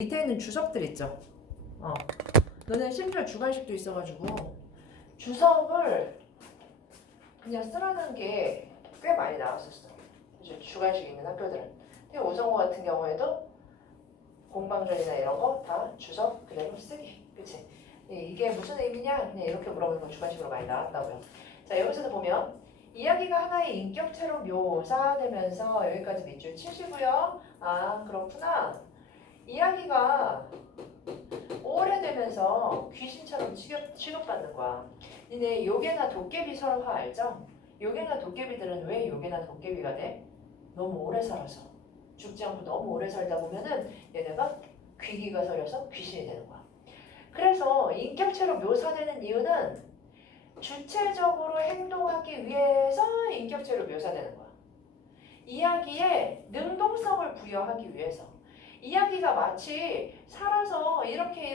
밑에 있는 주석들 있죠. 너네 심지어 주관식도 있어가지고 주석을 그냥 쓰라는 게 꽤 많이 나왔었어. 그죠? 주관식 있는 학교들은. 근데 오성호 같은 경우에도 공방전이나 이런 거 다 주석 그대로 쓰기. 그치? 이게 무슨 의미냐? 그냥 이렇게 물어보는 건 주관식으로 많이 나왔다고요. 자, 여기서도 보면 이야기가 하나의 인격체로 묘사되면서 여기까지 밑줄 치시고요. 아, 그렇구나. 이야기가 오래되면서 귀신처럼 취급받는 거야. 근데 요괴나 도깨비 설화 알죠? 요괴나 도깨비들은 왜 요괴나 도깨비가 돼? 너무 오래 살아서. 죽지 않고 너무 오래 살다 보면은 얘네가 귀기가 서려서 귀신이 되는 거야. 그래서 인격체로 묘사되는 이유는 주체적으로 행동하기 위해서 인격체로 묘사되는 거야. 이야기에 능동성을 부여하기 위해서. 이야기가 마치 살아서 이렇게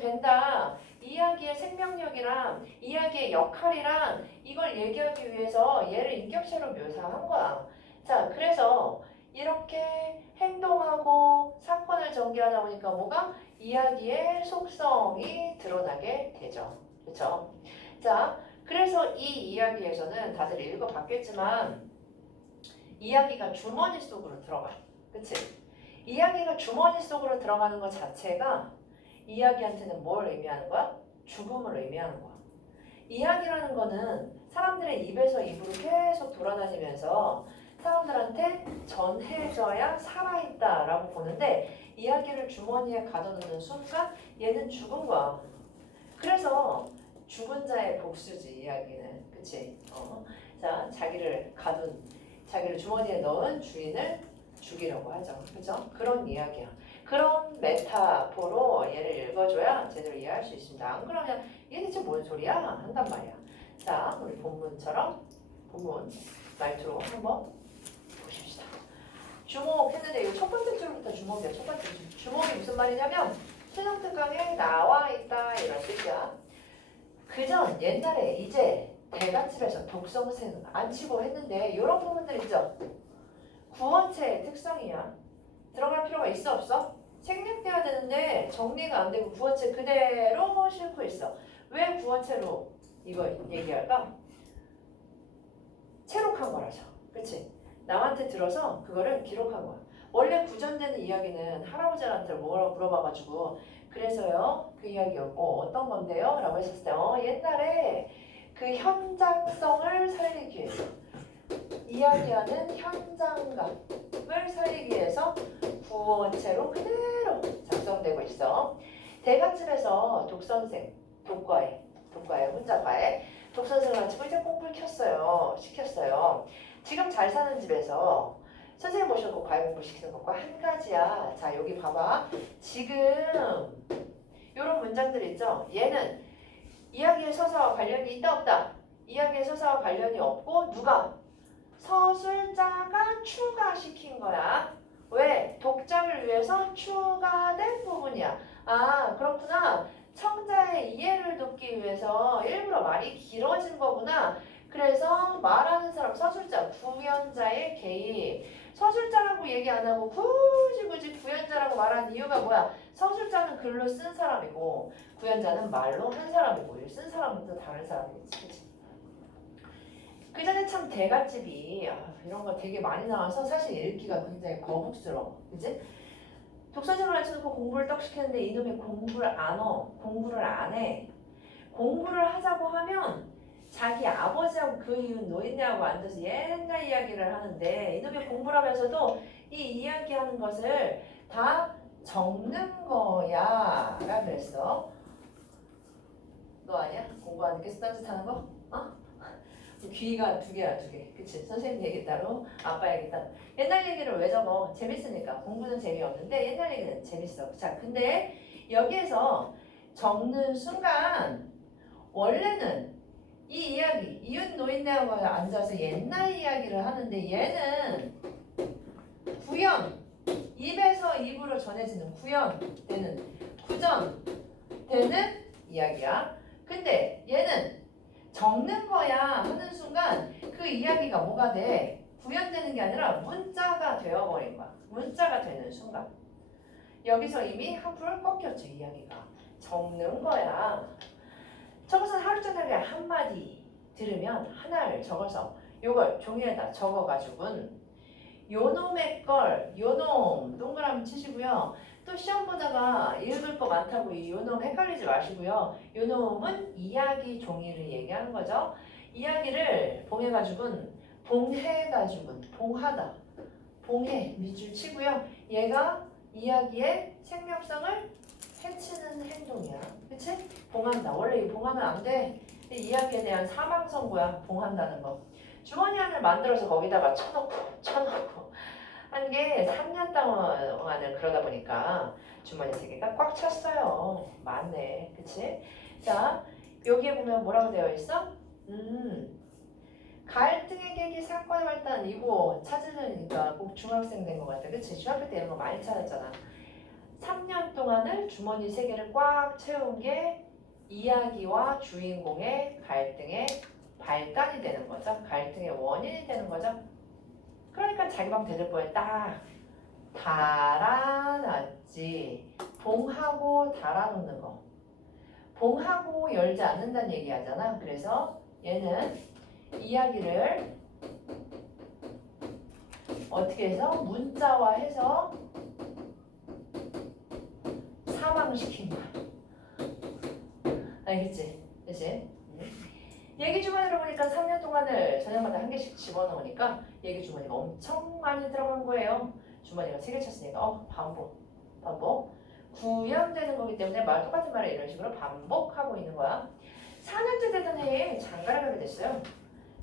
된다. 이야기의 생명력이랑 이야기의 역할이랑 이걸 얘기하기 위해서 얘를 인격체로 묘사한 거야. 자, 그래서 이렇게 행동하고 사건을 전개하다 보니까 뭐가? 이야기의 속성이 드러나게 되죠. 그렇죠? 자, 그래서 이 이야기에서는 다들 읽어봤겠지만 이야기가 주머니 속으로 들어가. 그치? 이야기가 주머니 속으로 들어가는 것 자체가 이야기한테는 뭘 의미하는 거야? 죽음을 의미하는 거야. 이야기라는 거는 사람들의 입에서 입으로 계속 돌아다니면서 사람들한테 전해져야 살아있다라고 보는데 이야기를 주머니에 가둬놓는 순간 얘는 죽은 거야. 그래서 죽은 자의 복수지 이야기는. 그치? 자, 자기를 주머니에 넣은 주인을 죽이려고 하죠. 그죠? 그런 이야기야. 그런 메타포로 얘를 읽어줘야 제대로 이해할 수 있습니다. 안 그러면 이게 대체 뭔 소리야? 한단 말이야. 자, 우리 본문 말투로 한번 보십시다. 주목했는데 이거 첫 번째 줄부터 주목이야. 첫 번째 줄. 주목이 무슨 말이냐면 최종 특강에 나와 있다 이런 뜻이야. 그전 옛날에 이제 대갓집에서 독성생 안 치고 했는데 이런 부분들 있죠. 구원체의 특성이야. 들어갈 필요가 있어 없어? 생략돼야 되는데 정리가 안 되고 구원체 그대로 싣고 있어. 왜 구원체로 이거 얘기할까? 체록한 거라서. 그치? 남한테 들어서 그거를 기록한 거야. 원래 구전되는 이야기는 할아버지한테 뭐라고 물어봐가지고 그래서요 그 이야기였고 어떤 건데요? 라고 했었을 때 옛날에 그 현장성을 살리기 위해서 이야기하는 현장감을 살리기 위해서 구원체로 그대로 작성되고 있어. 대갓집에서 독과에 혼자과에 독선생을 가지고 이제 공부를 시켰어요. 지금 잘 사는 집에서 선생님 모셔놓고 과외 공부 시키는 것과 한 가지야. 자, 여기 봐봐. 지금 이런 문장들 있죠? 얘는 이야기의 서사와 관련이 있다 없다? 이야기의 서사와 관련이 없고 누가? 서술자가 추가시킨 거야. 왜? 독자를 위해서 추가된 부분이야. 아, 그렇구나. 청자의 이해를 돕기 위해서 일부러 말이 길어진 거구나. 그래서 말하는 사람 서술자, 구연자의 개입. 서술자라고 얘기 안 하고 굳이 구연자라고 말하는 이유가 뭐야? 서술자는 글로 쓴 사람이고 구연자는 말로 한 사람이고 쓴 사람은 또 다른 사람이지. 그치? 그 전에 참 대갓집이 이런 거 되게 많이 나와서 사실 읽기가 굉장히 거북스러워. 그치? 독서책을 앉혀놓고 공부를 떡 시켰는데 이놈이 공부를 안 해. 공부를 하자고 하면 자기 아버지하고 그 이후 노인네하고 앉아서 옛날 이야기를 하는데 이놈이 공부를 하면서도 이 이야기하는 것을 다 적는 거야 라 그랬어. 너 아니야? 공부하는 게 딴짓하는 거? 귀가 두 개야. 그치? 선생님 얘기 따로 아빠 얘기 따로. 옛날 얘기를 왜 적어? 재밌으니까. 공부는 재미없는데 옛날 얘기는 재밌어. 자, 근데 여기에서 적는 순간 원래는 이 이야기 이웃 노인네하고 앉아서 옛날 이야기를 하는데 얘는 구연 입에서 입으로 전해지는 구연되는 구전되는 이야기야. 근데 얘는 적는 거야 하는 순간 그 이야기가 뭐가 돼? 구현되는 게 아니라 문자가 되어버린 거야. 문자가 되는 순간. 여기서 이미 한풀 꺾였죠. 이야기가. 적는 거야. 적어서 하루 저녁에 한마디 들으면 하나를 적어서 요걸 종이에다 적어가지고는 요놈의 걸 요놈 동그라미 치시고요. 또 시험 보다가 읽을 거 많다고 이 요놈 헷갈리지 마시고요. 요놈은 이야기 종이를 얘기하는 거죠. 이야기를 봉해가지고는 봉해가지고는 봉하다. 봉해 밑줄 치고요. 얘가 이야기의 생명성을 해치는 행동이야. 그치? 봉한다. 원래 이 봉하면 안 돼. 이 이야기에 대한 사망 선고야. 봉한다는 거. 주머니 안을 만들어서 거기다가 쳐놓고 한 게 3년 동안을 그러다 보니까 주머니 3개가 꽉 찼어요. 맞네. 그치? 자, 여기에 보면 뭐라고 되어 있어? 갈등의 계기 사건의 발단 이거 찾으려니까 꼭 중학생 된 것 같아. 그치? 중학교 때 이런 거 많이 찾았잖아. 3년 동안을 주머니 3개를 꽉 채운 게 이야기와 주인공의 갈등의 발단이 되는 거죠. 갈등의 원인이 되는 거죠. 그러니까 자기 방 대들보에 딱 달아놨지. 봉하고 달아놓는 거. 봉하고 열지 않는다는 얘기 하잖아. 그래서 얘는 이야기를 어떻게 해서 문자화해서 사망시킨다. 알겠지? 그치? 얘기 주머니로 보니까 3년 동안을 저녁마다 한 개씩 집어넣으니까 얘기 주머니가 엄청 많이 들어간 거예요. 주머니가 3개 찼으니까 반복 구현되는 거기 때문에 말 똑같은 말을 이런 식으로 반복하고 있는 거야. 4년째 되던 해에 장가를 가게 됐어요.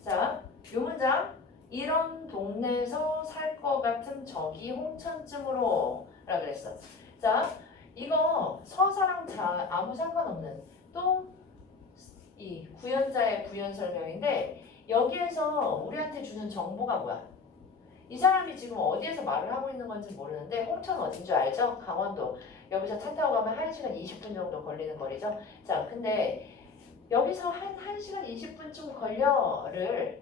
자, 요 문장 이런 동네에서 살 것 같은 저기 홍천쯤으로 라고 그랬어. 자, 이거 서사랑 아무 상관없는 또 이 구현자의 구현 설명인데 여기에서 우리한테 주는 정보가 뭐야? 이 사람이 지금 어디에서 말을 하고 있는 건지 모르는데 홍천 어딘 줄 알죠? 강원도. 여기서 차 타고 가면 1시간 20분 정도 걸리는 거리죠. 자, 근데 여기서 한 1시간 20분쯤 걸려를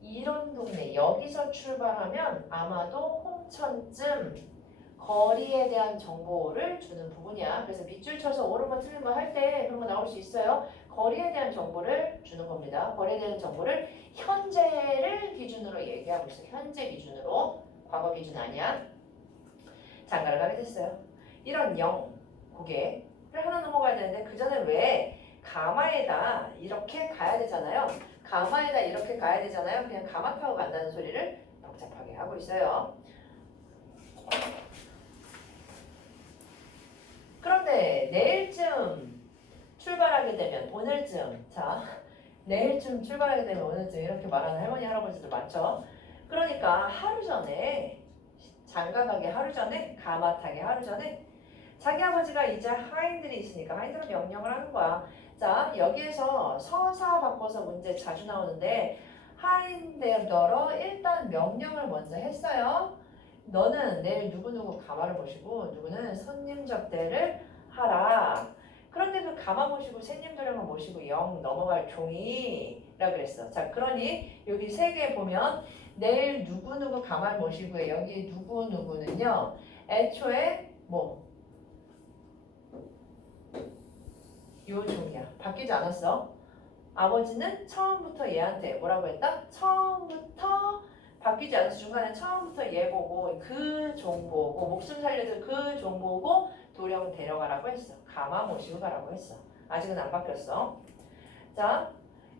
이런 동네 여기서 출발하면 아마도 홍천쯤 거리에 대한 정보를 주는 부분이야. 그래서 밑줄 쳐서 옳은 거 틀린 거 할 때 그런 거 나올 수 있어요. 거리에 대한 정보를 주는 겁니다. 거리에 대한 정보를 현재를 기준으로 얘기하고 있어요. 현재 기준으로. 과거 기준 아니야. 장가를 가게 됐어요. 이런 고개를 하나 넘어가야 되는데 그 전에 왜 가마에다 이렇게 가야 되잖아요. 가마에다 이렇게 가야 되잖아요. 그냥 가마 타고 간다는 소리를 복잡하게 하고 있어요. 그런데 내일쯤 출발하게 되면 오늘쯤 내일쯤 출발하게 되면 오늘쯤 이렇게 말하는 할머니 할아버지들 많죠. 그러니까 하루 전에 장가가기 하루 전에 가마 타기 하루 전에 자기 아버지가 이제 하인들이 있으니까 하인들은 명령을 하는 거야. 자, 여기에서 서사 바꿔서 문제 자주 나오는데 하인들더러 일단 명령을 먼저 했어요. 너는 내일 누구누구 가마를 모시고 누구는 손님 접대를 하라. 그런데 그 가마 모시고 손님 도령을 모시고 넘어갈 종이라 그랬어. 자, 그러니 여기 3개 보면 내일 누구누구 가마를 모시고 여기 누구누구는요. 애초에 요 종이야. 바뀌지 않았어. 아버지는 처음부터 얘한테 뭐라고 했다? 처음부터 바뀌지 않았어. 중간에 처음부터 얘 보고 그 종 보고 목숨 살려서 그 종 보고 도령 데려가라고 했어. 가마 모시고 가라고 했어. 아직은 안 바뀌었어. 자,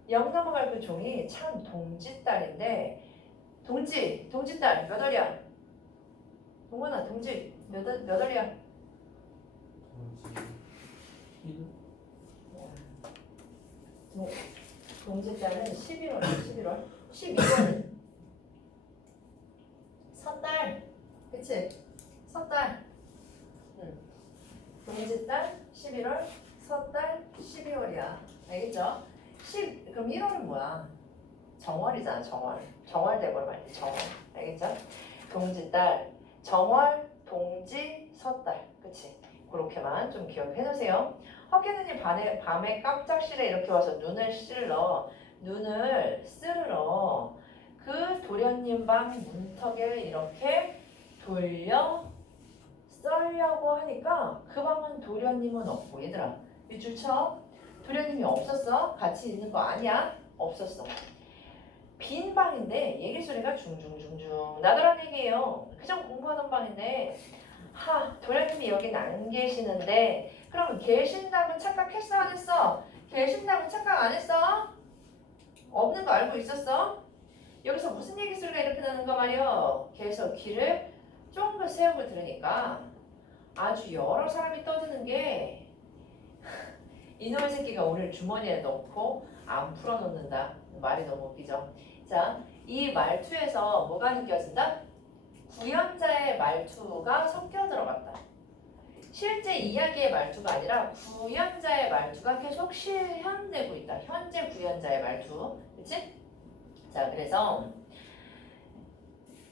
넘어갈 그 종이 참 동지딸인데 동지딸 몇 월이야? 동건아 동지 몇 월이야? 동지딸은 11월 12월 섣달 그치? 섣달 동지딸 11월 섣달 12월이야 알겠죠? 그럼 1월은 뭐야? 정월이잖아 정월 대벌 말지 정월 알겠죠? 동지딸 정월 동지 섣달 그치? 그렇게만 좀 기억해 놓으세요. 헛개눈이 밤에 깜짝실에 이렇게 와서 눈을 쓸으러 그 도련님 방 문턱에 이렇게 돌려 쓰려고 하니까 그 방은 도련님은 없고 얘들아 밑줄 쳐. 도련님이 없었어? 같이 있는 거 아니야? 없었어. 빈 방인데 얘기 소리가 중중중중 나더란 얘기예요. 그냥 공부하던 방인데 도련님이 여긴 안 계시는데 그럼 계신다고 착각했어 안 했어? 계신다고 착각 안 했어? 없는 거 알고 있었어? 여기서 무슨 얘기 소리가 이렇게 나는가 말이야. 계속 귀를 쫑긋 세우고 들으니까 아주 여러 사람이 떠드는 게 이놈의 새끼가 우리를 주머니에 넣고 안 풀어놓는다. 말이 너무 웃기죠. 자, 이 말투에서 뭐가 느껴진다? 구연자의 말투가 섞여 들어갔다. 실제 이야기의 말투가 아니라 구연자의 말투가 계속 실현되고 있다. 현재 구연자의 말투. 그치? 자, 그래서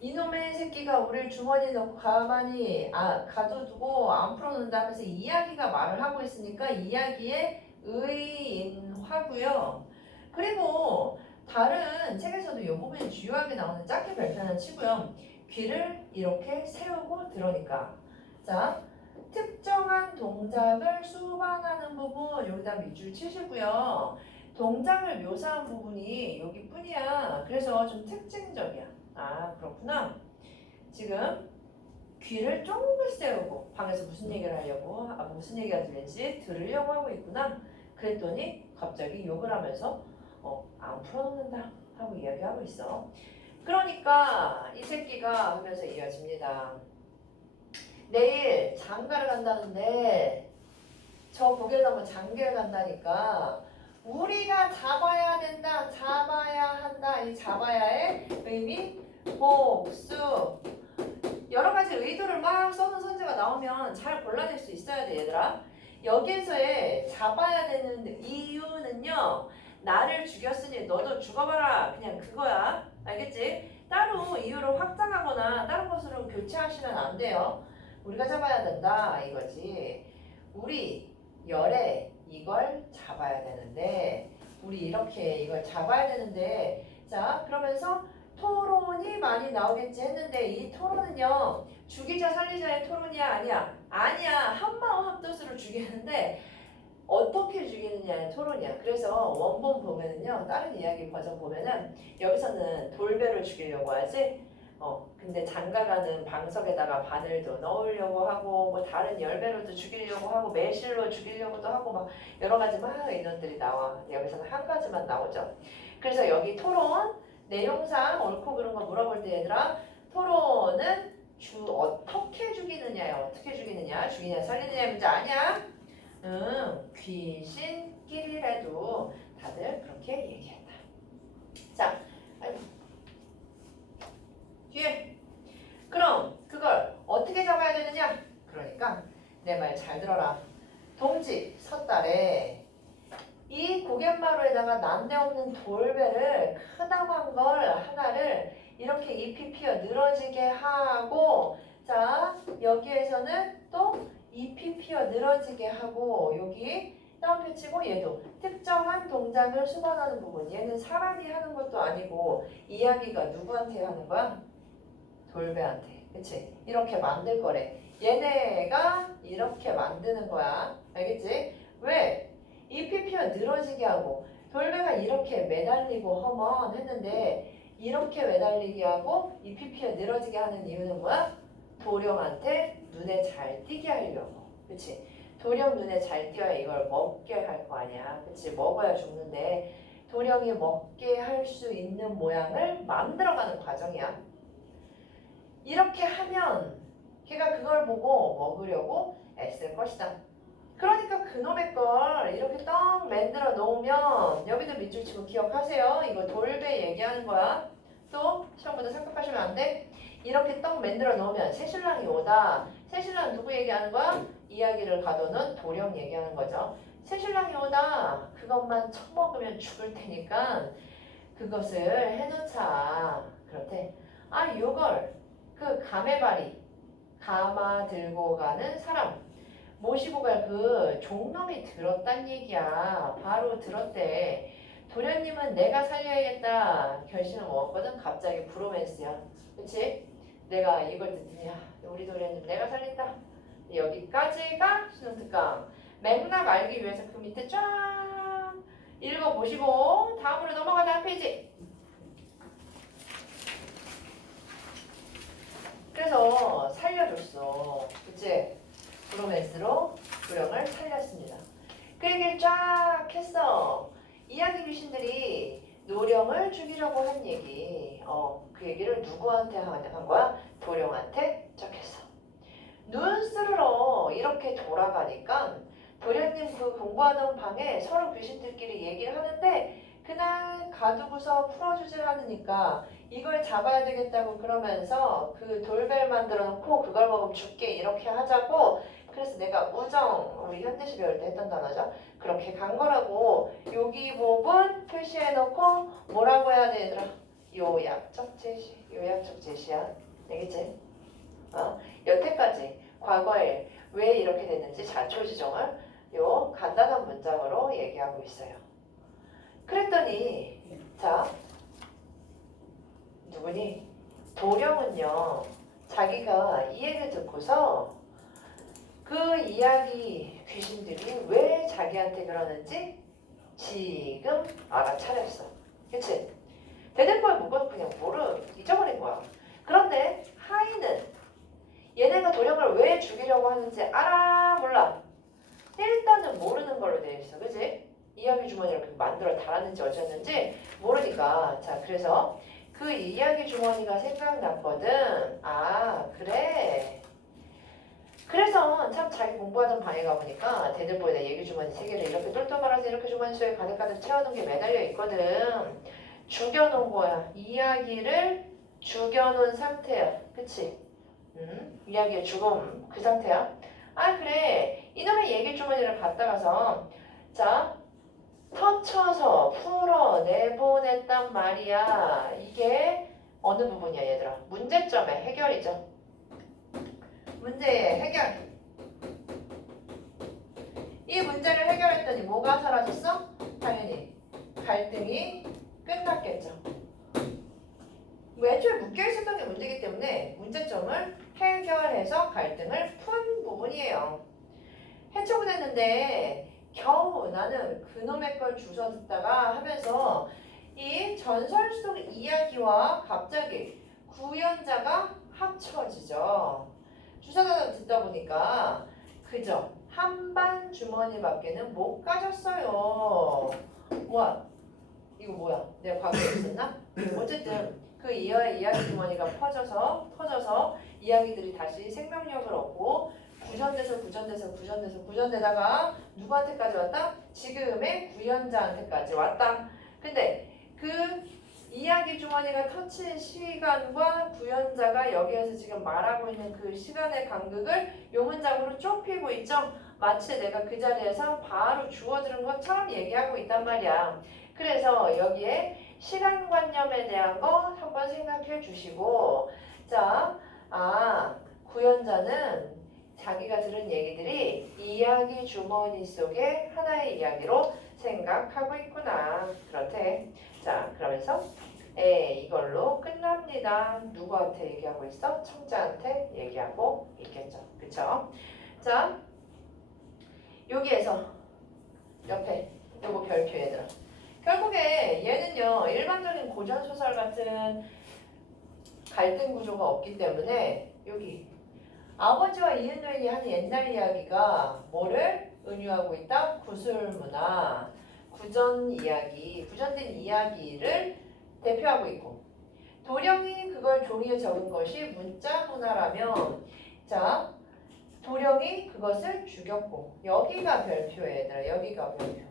이놈의 새끼가 우리를 주머니에 넣고 가만히 가둬두고 안 풀어놓는다 하면서 이야기가 말을 하고 있으니까 이야기에 의인화고요. 그리고 다른 책에서도 이 부분이 주요하게 나오는 짧게 발표는 치고요. 귀를 이렇게 세우고 들으니까 자 특정한 동작을 수반하는 부분 여기다 밑줄 치시고요. 동작을 묘사한 부분이 여기뿐이야. 그래서 좀 특징적이야. 그렇구나. 지금 귀를 쫑긋 세우고 방에서 무슨 얘기를 하려고 무슨 얘기가 들리는지 들으려고 하고 있구나. 그랬더니 갑자기 욕을 하면서 안 풀어놓는다 하고 이야기하고 있어. 그러니까 이 새끼가 하면서 이어집니다. 내일 장가를 간다는데 저 고개를 넘어 장계를 간다니까 우리가 잡아야 된다, 잡아야 한다. 이 잡아야의 의미, 복수 여러 가지 의도를 막 써놓은 선지가 나오면 잘 골라낼 수 있어야 돼 얘들아. 여기에서의 잡아야 되는 이유는요. 나를 죽였으니 너도 죽어봐라. 그냥 그거야. 알겠지? 따로 이유를 확장하거나 다른 것으로 교체하시면 안 돼요. 우리가 잡아야 된다 이거지. 우리 열에 이걸 잡아야 되는데 우리 이렇게 이걸 잡아야 되는데 자 그러면서 토론이 많이 나오겠지 했는데 이 토론은요 죽이자 살리자의 토론이야 아니야? 아니야. 한마음 한뜻으로 죽이는데 어떻게 죽이느냐의 토론이야. 그래서 원본 보면은요 다른 이야기 버전 보면은 여기서는 돌배를 죽이려고 하지 근데 장가가는 방석에다가 바늘도 넣으려고 하고 뭐 다른 열배로도 죽이려고 하고 매실로 죽이려고도 하고 막 여러 가지 막 인원들이 나와. 여기서는 한 가지만 나오죠. 그래서 여기 토론 내용상 옳고 그른 거 물어볼 때 얘들아 토론은 어떻게 죽이느냐야. 어떻게 죽이느냐 죽이냐 살리느냐 문제 아니야. 귀신끼리라도 다들 그렇게 얘기한다. 자 뒤에 그럼 그걸 어떻게 잡아야 되느냐? 그러니까 내 말 잘 들어라. 동지 섣달에 이 고갯마루에다가 난데없는 돌배를 크다만 걸 하나를 이렇게 잎이 피어 늘어지게 하고 자 여기에서는 또 잎이 피어 늘어지게 하고 여기 다운표 치고 얘도 특정한 동작을 수반하는 부분 얘는 사람이 하는 것도 아니고 이야기가 누구한테 하는 거야? 돌배한테. 그치? 이렇게 만들 거래. 얘네가 이렇게 만드는 거야. 알겠지? 왜? 잎이 피어 늘어지게 하고 돌배가 이렇게 매달리고 허먼 했는데 이렇게 매달리게 하고 잎이 피어 늘어지게 하는 이유는 뭐야? 도령한테 눈에 잘 띄게 하려고. 그치? 도령 눈에 잘 띄어야 이걸 먹게 할 거 아니야. 그치? 먹어야 죽는데 도령이 먹게 할 수 있는 모양을 만들어가는 과정이야. 이렇게 하면 걔가 그걸 보고 먹으려고 애쓸 것이다. 그러니까 그놈의 걸 이렇게 떡 만들어 놓으면 여기도 밑줄 치고 기억하세요. 이거 돌배 얘기하는 거야. 또 시험보다 생각하시면 안 돼. 이렇게 떡 만들어 놓으면 새신랑이 오다. 새신랑 누구 얘기하는 거야? 이야기를 가둬놓은 도령 얘기하는 거죠. 새신랑이 오다. 그것만 처먹으면 죽을 테니까 그것을 해놓자. 그렇대. 요걸 그 가메바리 가마 들고 가는 사람 모시고 갈 그 종놈이 들었단 얘기야. 바로 들었대. 도련님은 내가 살려야겠다 결심을 먹었거든. 갑자기 브로맨스야. 그치? 내가 이걸 듣더니 우리 도련님 내가 살린다. 여기까지가 수능특강. 맥락 알기 위해서 그 밑에 쫙 읽어보시고 다음으로 넘어가. 다음 페이지. 그래서 살려줬어. 그치? 브로맨스로 도령을 살렸습니다. 그 얘기를 쫙 했어. 이야기 귀신들이 노령을 죽이려고 한 얘기. 그 얘기를 누구한테 한 거야? 도령한테 쫙 했어. 눈 스르러 이렇게 돌아가니까 도련님 그 공부하던 방에 서로 귀신들끼리 얘기를 하는데 그날 가두고서 풀어주질 않으니까 이걸 잡아야 되겠다고 그러면서 그 돌벨 만들어 놓고 그걸 먹으면 죽게 이렇게 하자고. 그래서 내가 우정, 우리 현대시 배울 때 했던 단어죠. 그렇게 간 거라고. 여기 부분 표시해 놓고 뭐라고 해야 돼 얘들아? 요약적 제시. 요약적 제시야. 알겠지? 여태까지 과거에 왜 이렇게 됐는지 자초지종을 요 간단한 문장으로 얘기하고 있어요. 그랬더니 자 누구니? 도령은요 자기가 이 얘기를 듣고서 그 이야기 귀신들이 왜 자기한테 그러는지 지금 알아차렸어. 그치? 대대포에 묶어서 그냥 잊어버린 거야. 그런데 하이는 얘네가 도령을 왜 죽이려고 하는지 알아? 몰라? 일단은 모르는 걸로 되어 있어. 그치? 이야기 주머니를 이렇게 만들어 달았는지 어쩌는지 모르니까. 자, 그래서 그 이야기 주머니가 생각났거든. 아, 그래. 그래서 참 자기 공부하던 방에 가보니까 대들보에다 얘기 주머니 3개를 이렇게 똘똘 말아서 이렇게 주머니 속에 가득가득 채워놓은 게 매달려 있거든. 죽여놓은 거야. 이야기를 죽여놓은 상태야. 그치? 이야기의 죽음 그 상태야. 아 그래. 이놈의 얘기 주머니를 갖다가서 자 터쳐서 풀어 내보냈단 말이야. 이게 어느 부분이야 얘들아? 문제점의 해결이죠. 문제의 해결. 이 문제를 해결했더니 뭐가 사라졌어? 당연히 갈등이 끝났겠죠. 애초에 묶여있었던 게 문제이기 때문에 문제점을 해결해서 갈등을 푼 부분이에요. 해초분했는데 겨우 나는 그놈의 걸 주워 듣다가 하면서 이 전설 속 이야기와 갑자기 구연자가 합쳐지죠. 주워 듣다 보니까 그저 한반 주머니밖에는 못 가졌어요. 와 이거 뭐야? 내가 과거에 있었나? 어쨌든 그 이야기 주머니가 퍼져서 이야기들이 다시 생명력을 얻고 구전되다가 누구한테까지 왔다? 지금의 구연자한테까지 왔다. 근데 그 이야기 주머니가 터친 시간과 구연자가 여기에서 지금 말하고 있는 그 시간의 간극을 요 문장으로 좁히고 있죠. 마치 내가 그 자리에서 바로 주워들은 것처럼 얘기하고 있단 말이야. 그래서 여기에 시간관념에 대한 거 한번 생각해 주시고 자, 구연자는 자기가 들은 얘기들이 이야기 주머니 속에 하나의 이야기로 생각하고 있구나. 그렇대. 자, 그러면서 이걸로 끝납니다. 누구한테 얘기하고 있어? 청자한테 얘기하고 있겠죠. 그쵸? 자, 여기에서 옆에 요거 별표 얘들아. 결국에 얘는요 일반적인 고전소설 같은 갈등 구조가 없기 때문에 여기 아버지와 이은우이 하는 옛날 이야기가 뭐를 은유하고 있다? 구술문화, 구전 이야기, 구전된 이야기를 대표하고 있고 도령이 그걸 종이에 적은 것이 문자 문화라면 자 도령이 그것을 죽였고 여기가 별표에 얘들아. 여기가 별표.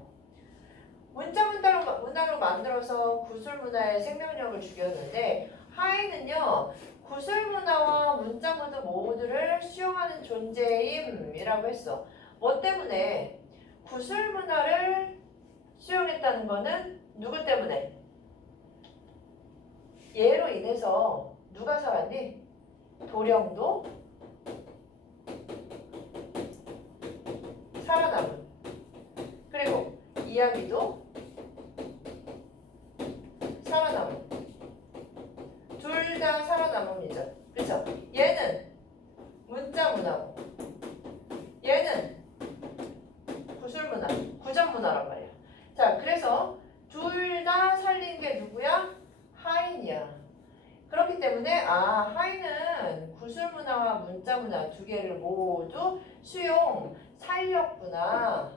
문장으로 만들어서 구술문화의 생명력을 죽였는데 하이는요 구술문화와 문자문화 모두를 수용하는 존재임이라고 했어. 뭐 때문에? 구술문화를 수용했다는 거는 누구 때문에? 얘로 인해서 누가 살았니? 도령도 살아남은. 그리고 이야기도 살아남은. 둘 다 살아남음이죠. 그쵸? 얘는 문자 문화고 그렇기 때문에 하이는 구술문화와 문자문화 두 개를 모두 수용 살렸구나.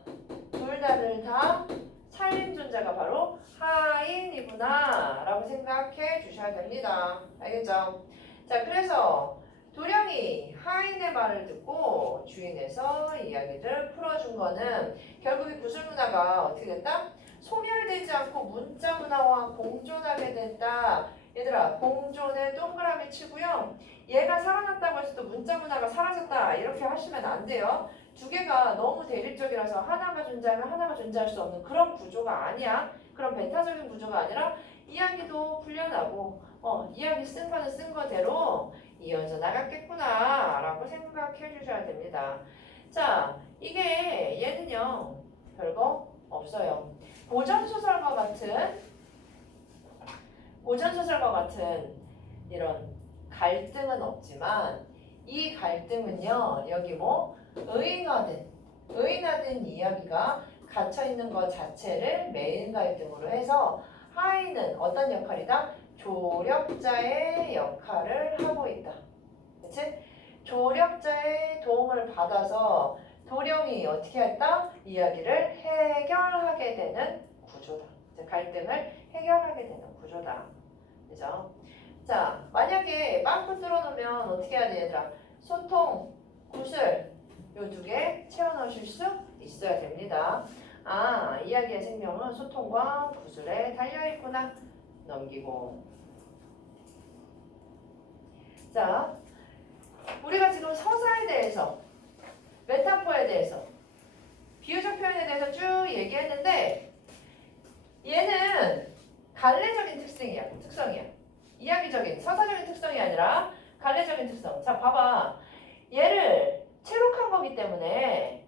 둘 다를 다 살린 존재가 바로 하인이구나 라고 생각해 주셔야 됩니다. 알겠죠? 자, 그래서 도령이 하인의 말을 듣고 주인에서 이야기를 풀어준 거는 결국 이 구술문화가 어떻게 됐다? 소멸되지 않고 문자문화와 공존하게 됐다. 얘들아, 공존에 동그라미 치고요. 얘가 살아났다고 해서 또 문자문화가 사라졌다 이렇게 하시면 안 돼요. 두 개가 너무 대립적이라서 하나가 존재하면 하나가 존재할 수 없는 그런 구조가 아니야. 그런 배타적인 구조가 아니라 이야기도 풀려나고 이야기 쓴 거는 쓴 거대로 이어져 나갔겠구나 라고 생각해 주셔야 됩니다. 자, 이게 얘는요 별거 없어요. 고전소설과 같은 이런 갈등은 없지만 이 갈등은요 여기 뭐 의인화된 이야기가 갇혀있는 것 자체를 메인 갈등으로 해서 하인은 어떤 역할이다? 조력자의 역할을 하고 있다. 그치? 조력자의 도움을 받아서 도령이 어떻게 했다? 이야기를 해결하게 되는 구조다. 갈등을 해결하게 되는 구조다. 그죠? 자, 만약에 빵꾸 뚫어놓으면 어떻게 해야 돼, 얘들아? 소통, 구슬 요 두 개 채워 넣으실 수 있어야 됩니다. 이야기의 생명은 소통과 구슬에 달려있구나. 넘기고. 자, 우리가 지금 서사에 대해서, 메타포에 대해서, 비유적 표현에 대해서 쭉 얘기했는데 얘는 갈래적인 특성이야. 이야기적인, 서사적인 특성이 아니라 갈래적인 특성. 자, 봐봐. 얘를 체록한 거기 때문에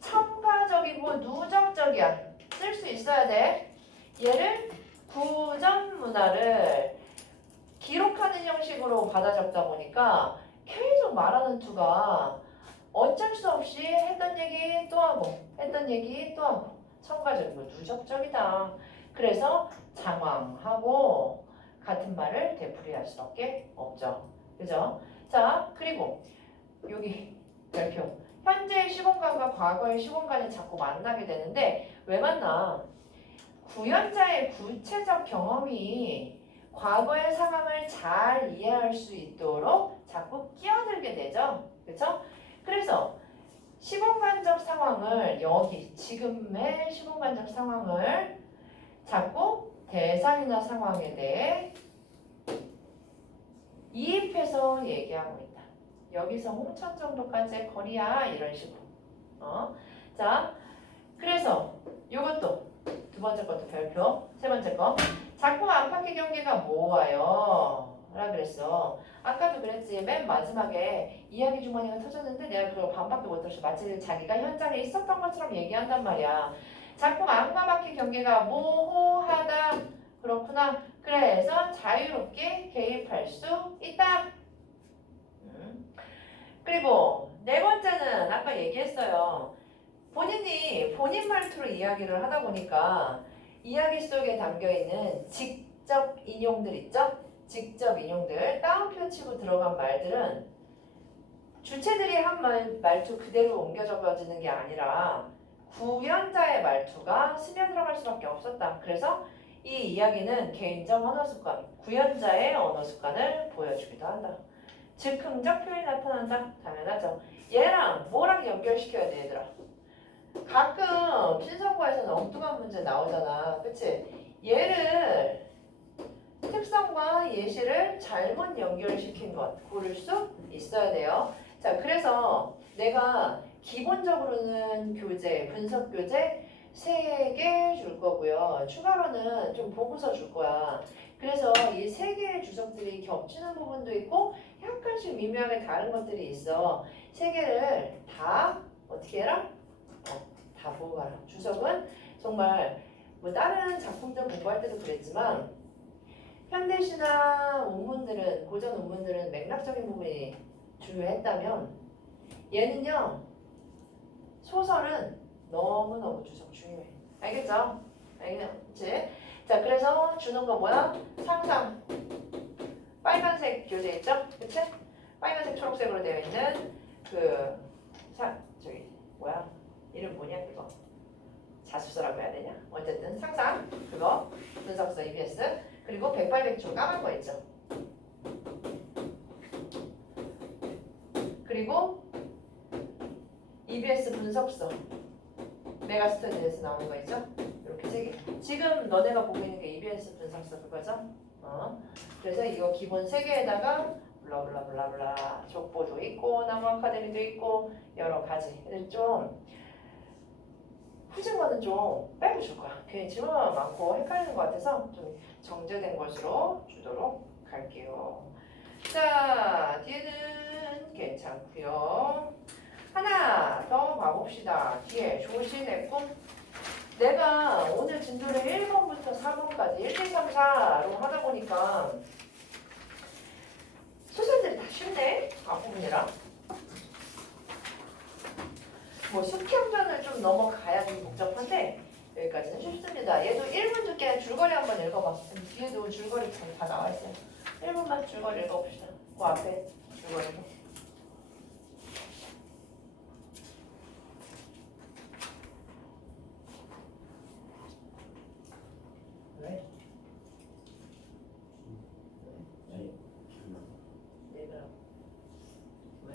첨가적이고 누적적이야. 쓸 수 있어야 돼. 얘를 구전 문화를 기록하는 형식으로 받아 적다 보니까 계속 말하는 투가 어쩔 수 없이 했던 얘기 또 하고 했던 얘기 또 하고 첨가적이고 누적적이다. 그래서 장황하고 같은 말을 되풀이할 수밖에 없죠. 그죠? 자, 그리고 여기 별표. 현재의 시공간과 과거의 시공간이 자꾸 만나게 되는데 왜 만나? 구현자의 구체적 경험이 과거의 상황을 잘 이해할 수 있도록 자꾸 끼어들게 되죠. 그렇죠? 그래서 시공간적 상황을 여기 지금의 시공간적 상황을 자꾸 대상이나 상황에 대해 이입해서 얘기하고 있다. 여기서 홍천 정도까지의 거리야 이런 식으로. 자, 그래서 이것도 두 번째 것도 별표, 세 번째 거 작품 안팎의 경계가 뭐와요? 라 그랬어. 아까도 그랬지. 맨 마지막에 이야기 주머니가 터졌는데 내가 그걸 반밖에 못 들었어. 마치 자기가 현장에 있었던 것처럼 얘기한단 말이야. 작품 안과 밖의 경계가 모호하다. 그렇구나. 그래서 자유롭게 개입할 수 있다. 그리고 네 번째는 아까 얘기했어요. 본인이 본인 말투로 이야기를 하다 보니까 이야기 속에 담겨있는 직접 인용들 있죠? 직접 인용들 따옴표 치고 들어간 말들은 주체들이 한 말투 그대로 옮겨 적어지는 게 아니라 구현자의 말투가 스며 들어갈 수밖에 없었다. 그래서 이 이야기는 개인적 언어 습관, 구현자의 언어 습관을 보여주기도 한다. 즉흥적 표현이 나타난다. 당연하죠. 얘랑 뭐랑 연결시켜야 돼, 얘들아? 가끔 신선고에서는 엉뚱한 문제 나오잖아. 그치? 얘를 특성과 예시를 잘못 연결시킨 것 고를 수 있어야 돼요. 자, 그래서 내가 기본적으로는 교재, 분석 교재 3개 줄 거고요. 추가로는 좀 보고서 줄 거야. 그래서 이 3개의 주석들이 겹치는 부분도 있고 약간씩 미묘하게 다른 것들이 있어. 3개를 다 어떻게 해라? 다 보고 가라. 주석은 정말 뭐 다른 작품들 공부할 때도 그랬지만 현대시나 운문들은 고전 운문들은 맥락적인 부분이 중요했다면 얘는요 소설은 너무너무 주석 중요해. 알겠죠? 알겠지? 자, 그래서 주는 거 뭐야? 상상. 빨간색 교재 있죠? 그치? 빨간색 초록색으로 되어 있는 저기 뭐야? 이름 뭐냐 그거? 자습서라고 해야 되냐? 어쨌든 상상 그거 분석서 EBS 그리고 백발백중 까만 거 있죠? 그리고 EBS 분석서 메가스터디에서 나오는 거 있죠? 이렇게 세 개. 지금 너네가 보고 있는 게 EBS 분석서 그거죠? 그래서 이거 기본 세 개에다가 블라블라블라블라 족보도 있고 나무 아카데미도 있고 여러 가지. 좀 후진 거는 좀 빼고 줄 거야. 괜히 질문만 많고 헷갈리는 것 같아서 좀 정제된 것으로 주도록 할게요. 자, 뒤에는 괜찮고요. 하나 더 봐봅시다. 뒤에 조신의 꿈. 내가 오늘 진도를 1번부터 4번까지 1, 2, 3, 4로 하다 보니까 수술들이 다 쉽네. 앞부분이랑. 뭐 수평전을 좀 넘어가야 좀 복잡한데 여기까지는 쉽습니다. 얘도 1분 두께 줄거리 한번 읽어봐. 뒤에도 줄거리 다 나와 있어요. 1분만 줄거리 읽어봅시다. 그 앞에 줄거리도. 왜? 내가 왜?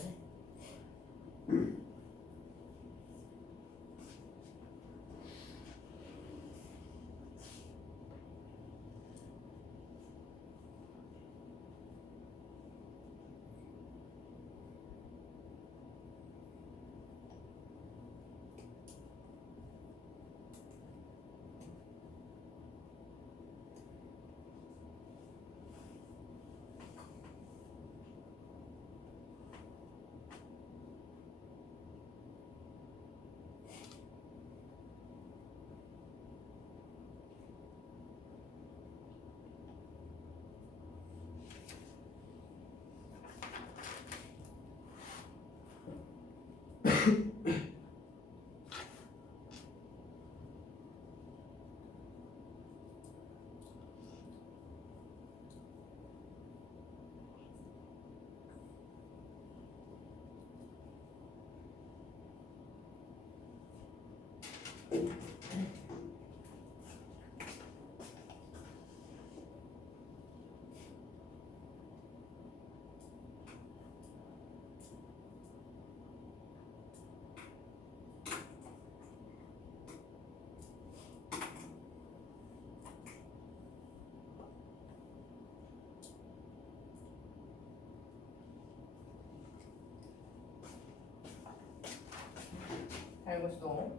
알겠어.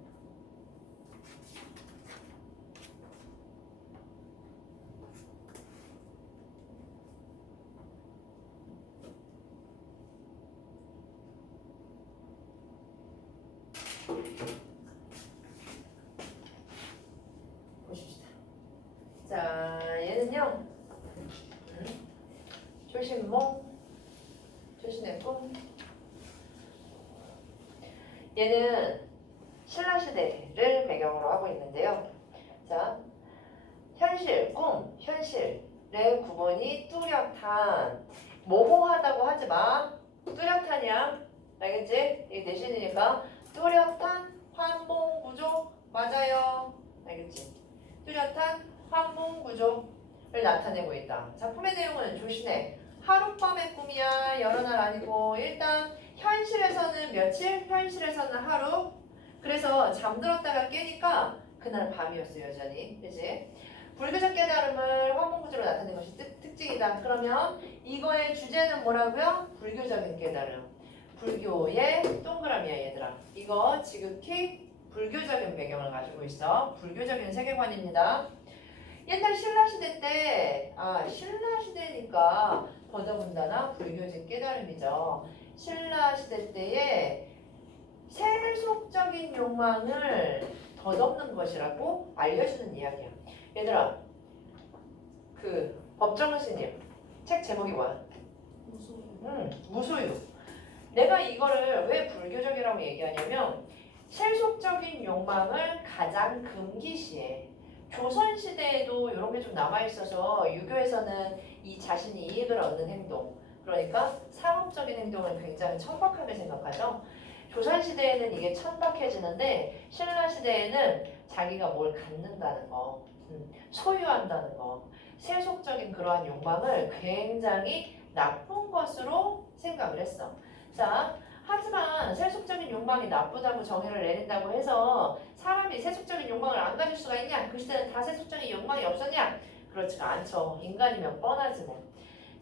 보십시다. 자, 얘는요. 조신몽, 조신의 꿈. 얘는 신라시대를 배경으로 하고 있는데요. 자, 현실, 꿈, 현실의 구분이 뚜렷한, 모호하다고 하지 마. 뚜렷하냐? 알겠지? 이게 내신이니까 뚜렷한 환봉 구조 맞아요. 알겠지? 뚜렷한 환봉 구조를 나타내고 있다. 작품의 내용은 조신의 하룻밤의 꿈이야. 여러 날 아니고 일단 현실에서는 며칠? 현실에서는 하루. 그래서 잠들었다가 깨니까 그날 밤이었어 여전히. 그치? 불교적 깨달음을 환봉구조로 나타낸 것이 특징이다. 그러면 이거의 주제는 뭐라고요? 불교적인 깨달음. 불교의 동그라미야 얘들아. 이거 지극히 불교적인 배경을 가지고 있어. 불교적인 세계관입니다. 옛날 신라시대 때, 신라시대니까 더더군다나 불교적 깨달음이죠. 신라시대 때에 세속적인 욕망을 덧없는 것이라고 알려주는 이야기야. 얘들아, 법정은 스님 책 제목이 뭐야? 무소유. 내가 이거를 왜 불교적이라고 얘기하냐면 세속적인 욕망을 가장 금기시해. 조선시대에도 이런 게 좀 남아있어서 유교에서는 이 자신이 이익을 얻는 행동, 그러니까 상업적인 행동을 굉장히 천박하게 생각하죠. 조선시대에는 이게 천박해지는데 신라시대에는 자기가 뭘 갖는다는 거, 소유한다는 거, 세속적인 그러한 욕망을 굉장히 나쁜 것으로 생각을 했어. 자, 하지만 세속적인 욕망이 나쁘다고 정의를 내린다고 해서 사람이 세속적인 욕망을 안 가질 수가 있냐? 그 시대는 다 세속적인 욕망이 없었냐? 그렇지가 않죠. 인간이면 뻔하지 뭐.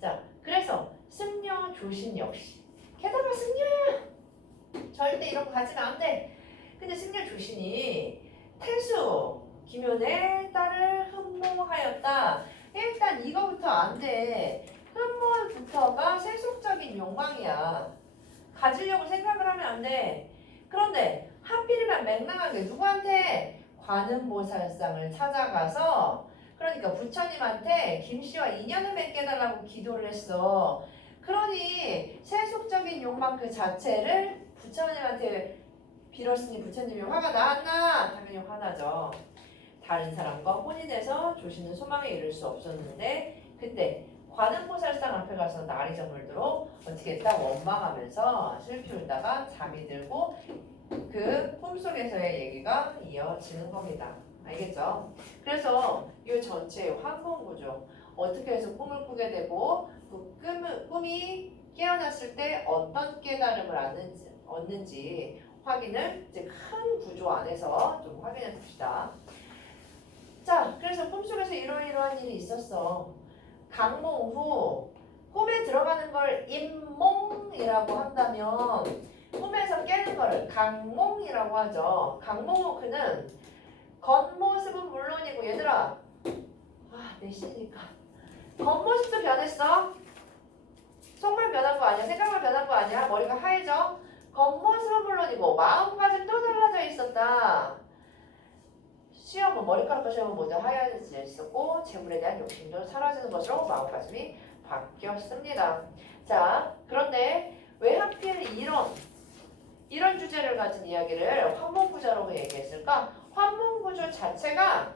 자, 그래서 승려 조신 역시. 게다가 승려야 절대 이런 거 가지면 안 돼. 근데 승려 조신이 태수 김효의 딸을 흠모하였다. 일단 이거부터 안 돼. 흠모부터가 세속적인 욕망이야. 가지려고 생각을 하면 안 돼. 그런데 하필이면 맹랑하게 누구한테? 관음보살상을 찾아가서 그러니까 부처님한테 김씨와 인연을 맺게 해달라고 기도를 했어. 그러니 세속적인 욕망 그 자체를 부처님한테 빌었으니 부처님이 화가 나왔나? 당연히 화나죠. 다른 사람과 혼인해서 조신은 소망에 이를 수 없었는데 그때 관음보살상 앞에 가서 날이 저물도록 어떻게 했다? 원망하면서 슬피 울다가 잠이 들고 그 꿈속에서의 얘기가 이어지는 겁니다. 알겠죠? 그래서 이 전체 환경구조 어떻게 해서 꿈을 꾸게 되고 그 꿈이 깨어났을 때 어떤 깨달음을 얻는지 확인을 이제 큰 구조 안에서 좀 확인해 봅시다. 자, 그래서 꿈속에서 이러이러한 일이 있었어. 강몽 후 꿈에 들어가는 걸 임몽이라고 한다면 꿈에서 깨는 걸 강몽이라고 하죠. 강몽 후 그는 겉모습은 물론이고 얘들아 몇 시니까 겉모습도 변했어. 속만 변한 거 아니야. 생각만 변한 거 아니야. 머리가 하얘져. 겉모습은 물론이고 마음까지 또 달라져 있었다. 수염은 머리카락과 수염은 모두 하얘져 있었고 재물에 대한 욕심도 사라지는 것으로 마음가짐이 바뀌었습니다. 자, 그런데 왜 하필 이런 주제를 가진 이야기를 환몽구조라고 얘기했을까? 환몽구조 자체가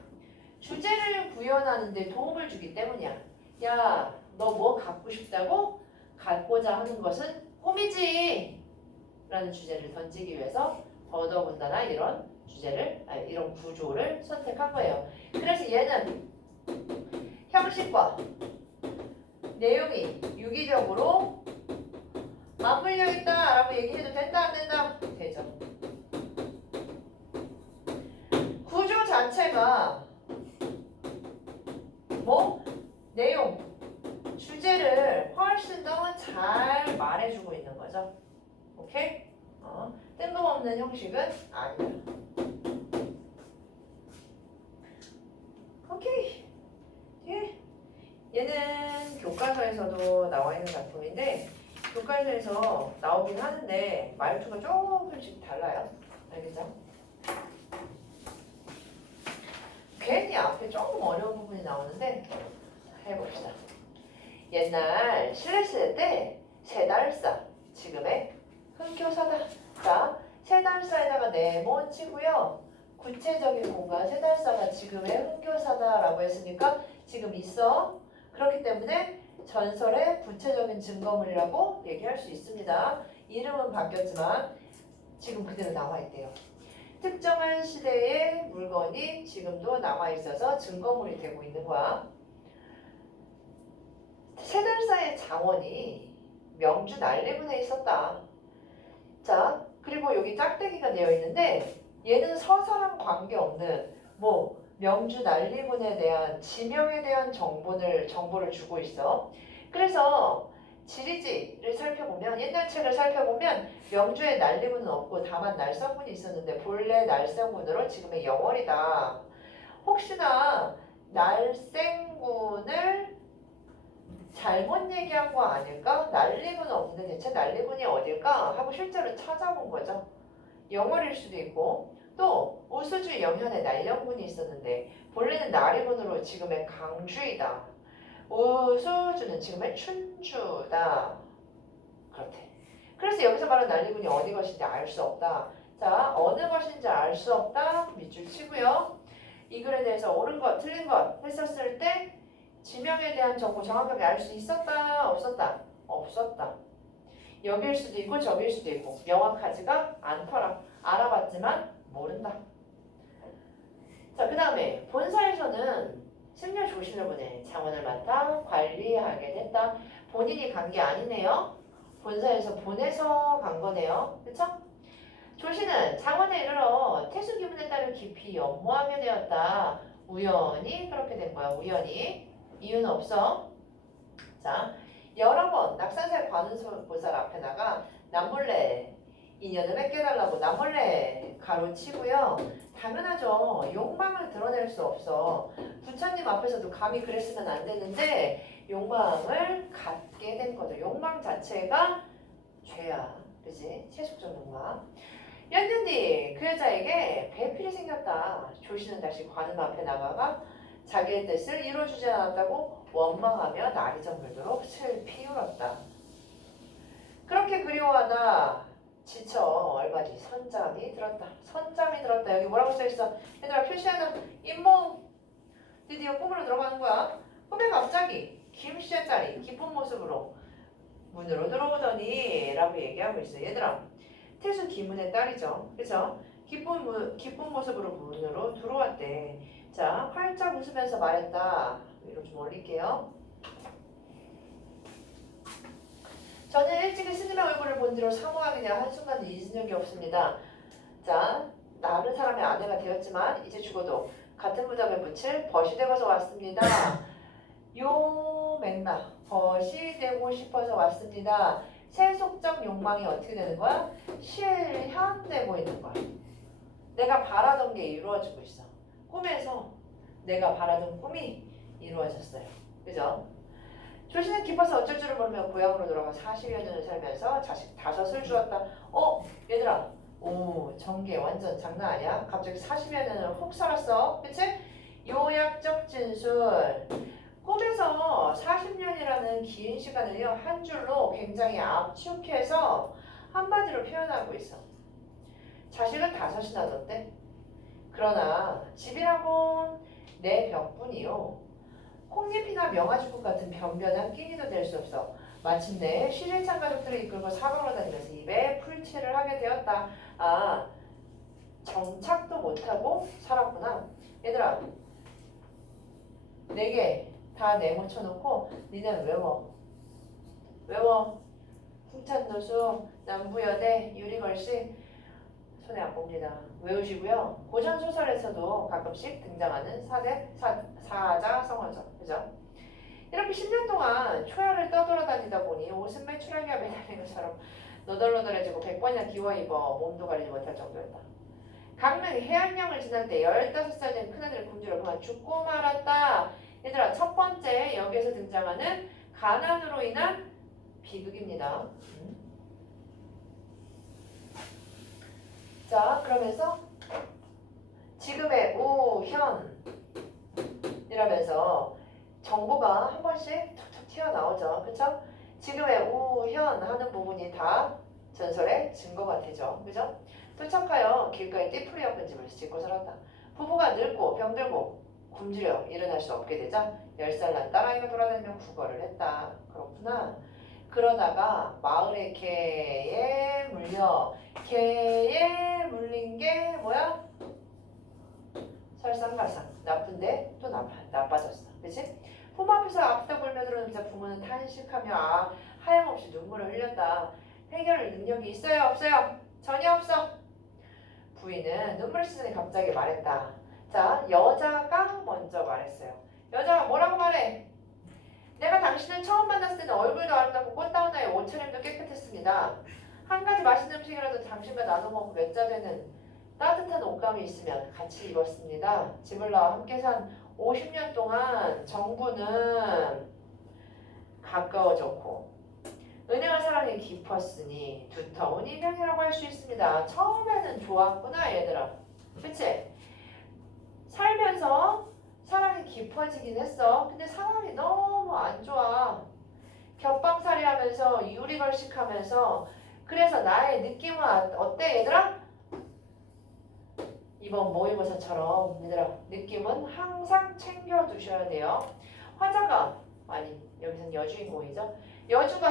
주제를 구현하는 데 도움을 주기 때문이야. 야, 너 뭐 갖고 싶다고? 갖고자 하는 것은 꿈이지! 라는 주제를 던지기 위해서 더더군다나 이런 이런 구조를 선택한 거예요. 그래서 얘는 형식과 내용이 유기적으로 맞물려 있다라고 얘기해도 된다 안 된다? 되죠. 구조 자체가 내용, 주제를 훨씬 더 잘 말해주고 있는 거죠. 오케이? 뜬금없는 형식은 아니야. 오케이. 예. 얘는 교과서에서도 나와 있는 작품인데 교과서에서 나오긴 하는데 말투가 조금씩 달라요. 알겠죠? 괜히 앞에 조금 어려운 부분이 나오는데 해봅시다. 옛날 신라시대 때 세달사, 지금의 흥교사다. 자, 세달사에다가 네모 치고요. 구체적인 공간 세달사가 지금의 흥교사다라고 했으니까 지금 있어. 그렇기 때문에 전설의 구체적인 증거물이라고 얘기할 수 있습니다. 이름은 바뀌었지만 지금 그대로 나와 있대요. 특정한 시대의 물건이 지금도 남아 있어서 증거물이 되고 있는 거야. 세달사의 장원이 명주 난리군에 있었다. 자, 그리고 여기 짝대기가 되어 있는데 얘는 서사랑 관계없는 명주 난리군에 대한 지명에 대한 정보를 주고 있어. 그래서 지리지를 살펴보면 옛날 책을 살펴보면 명주에 난리군은 없고 다만 날성군이 있었는데 본래 날성군으로 지금의 영월이다. 혹시나 날생군을 잘못 얘기한 거 아닐까? 난리군은 없는데 대체 난리군이 어딜까? 하고 실제로 찾아본 거죠. 영월일 수도 있고 또 우수주 영현에 날령군이 있었는데 본래는 나리군으로 지금의 강주이다. 우수주는 지금의 춘주다. 그렇대. 그래서 여기서 말하는 난리군이 어디 것인지 알 수 없다. 자, 어느 것인지 알 수 없다. 밑줄 치고요. 이 글에 대해서 옳은 것, 틀린 것 했었을 때 지명에 대한 정보 정확하게 알 수 있었다, 없었다? 없었다. 여길 수도 있고 저길 수도 있고 명확하지가 않더라. 알아봤지만 모른다. 자, 그 다음에 본사에서는 승려 조신을 보내 장원을 맡아 관리하게 됐다. 본인이 간 게 아니네요. 본사에서 보내서 간 거네요. 그쵸? 조신은 장원에 이르러 태수 기문에 따라 깊이 연모하게 되었다. 우연히 그렇게 된 거야. 우연히. 이유는 없어. 자, 여러 번 낙산사의 관음보살 앞에다가 남몰래 인연을 맺게달라고 남몰래 가로치고요. 당연하죠. 욕망을 드러낼 수 없어. 부처님 앞에서도 감히 그랬으면 안 되는데 욕망을 갖게 된 거죠. 욕망 자체가 죄야. 그지? 세속적 욕망. 몇 년 뒤 그 여자에게 배필이 생겼다. 조신은 다시 관음 앞에 나가가 자기의 뜻을 이루어주지 않았다고 원망하며 날이 정글도록 슬피 울었다. 그렇게 그리워하다 지쳐 얼마 뒤 선잠이 들었다. 선잠이 들었다. 여기 뭐라고 써있어? 얘들아 표시하는 잇몸. 드디어 꿈으로 들어가는 거야. 꿈에 갑자기 김씨짜리 기쁜 모습으로 문으로 들어오더니 라고 얘기하고 있어. 얘들아 태수 기문의 딸이죠. 그죠? 기쁜 모습으로 문으로 들어왔대. 자, 활짝 웃으면서 말했다. 위로 좀 올릴게요. 저는 일찍이 스님의 얼굴을 본 뒤로 사모하게 되어 한순간도 잊은 적이 없습니다. 자, 다른 사람의 아내가 되었지만 이제 죽어도 같은 무덤에 묻힐 벗이 되고서 왔습니다. 요 맥락, 벗이 되고 싶어서 왔습니다. 세속적 욕망이 어떻게 되는 거야? 실현되고 있는 거야. 내가 바라던 게 이루어지고 있어. 꿈에서 내가 바라던 꿈이 이루어졌어요. 그죠? 조신은 기뻐서 어쩔 줄을 모르며 고향으로 돌아가 40여 년을 살면서 자식 5을 주었다. 얘들아. 오, 정계 완전 장난 아니야? 갑자기 40여 년을 훅 살았어. 그치? 요약적 진술. 꿈에서 40년이라는 긴 시간을요, 한 줄로 굉장히 압축해서 한마디로 표현하고 있어. 자식은 5이나 뒀대. 그러나 집이라곤 내 벽뿐이요. 콩잎이나 명아죽국 같은 변변한 끼니도 될 수 없어. 마침내 시일찬 가족들을 이끌고 사방으로 다니면서 입에 풀칠을 하게 되었다. 아, 정착도 못하고 살았구나. 얘들아, 4개 다 내모쳐놓고 니는 외워. 외워. 풍찬노수, 남부여대, 유리걸식, 손에 안 봅니다. 외우시고요. 고전소설에서도 가끔씩 등장하는 사자 성어죠. 그죠? 이렇게 10년 동안 초야를 떠돌아다니다 보니 옷은 매출하게 매달린 것처럼 너덜너덜해지고 100번이나 기워 입어 몸도 가리지 못할 정도였다. 강릉 해안령을 지날 때 15살 된 큰아들 군주를 그만 죽고 말았다. 얘들아, 첫 번째 여기에서 등장하는 가난으로 인한 비극입니다. 자, 그러면서 지금의 우현 이라면서 정보가 한 번씩 툭툭 튀어나오죠. 그쵸? 지금의 우현 하는 부분이 다 전설의 증거가 되죠. 그죠? 도착하여 길가에 띠풀이 엎은 집을 짓고 살았다. 부부가 늙고 병들고 굶주려 일어날 수 없게 되자 10살 난 딸아이가 돌아다니며 구걸을 했다. 그렇구나. 그러다가 마을의 개에 물려. 개에 물린 게 뭐야? 설상가상. 나쁜데 또 나빠졌어. 그치? 부모 앞에서 아프다고 울며들어오자 부모는 탄식하며 하염없이 눈물을 흘렸다. 해결 능력이 있어요? 없어요? 전혀 없어. 부인은 눈물을 씻으니 갑자기 말했다. 자, 여자가 먼저 말했어요. 여자가 뭐라고 말해? 내가 당신을 처음 만났을 때는 얼굴도 아름답고 꽃다운 나의 옷차림도 깨끗했습니다. 한 가지 맛있는 음식이라도 당신과 나눠 먹고 몇 자되는 따뜻한 옷감이 있으면 같이 입었습니다. 집을 나와 함께 산 50년 동안 정부는 가까워졌고 은혜와 사랑이 깊었으니 두터운 인연이라고 할 수 있습니다. 처음에는 좋았구나 얘들아. 그치? 살면서 사랑이 깊어지긴 했어. 근데 상황이 너무 안 좋아. 겹방살이 하면서 유리걸식하면서 그래서 나의 느낌은 어때 얘들아? 이번 모의고사처럼 얘들아 느낌은 항상 챙겨두셔야 돼요. 화자가 아니 여기서는 여주인공이죠. 여주가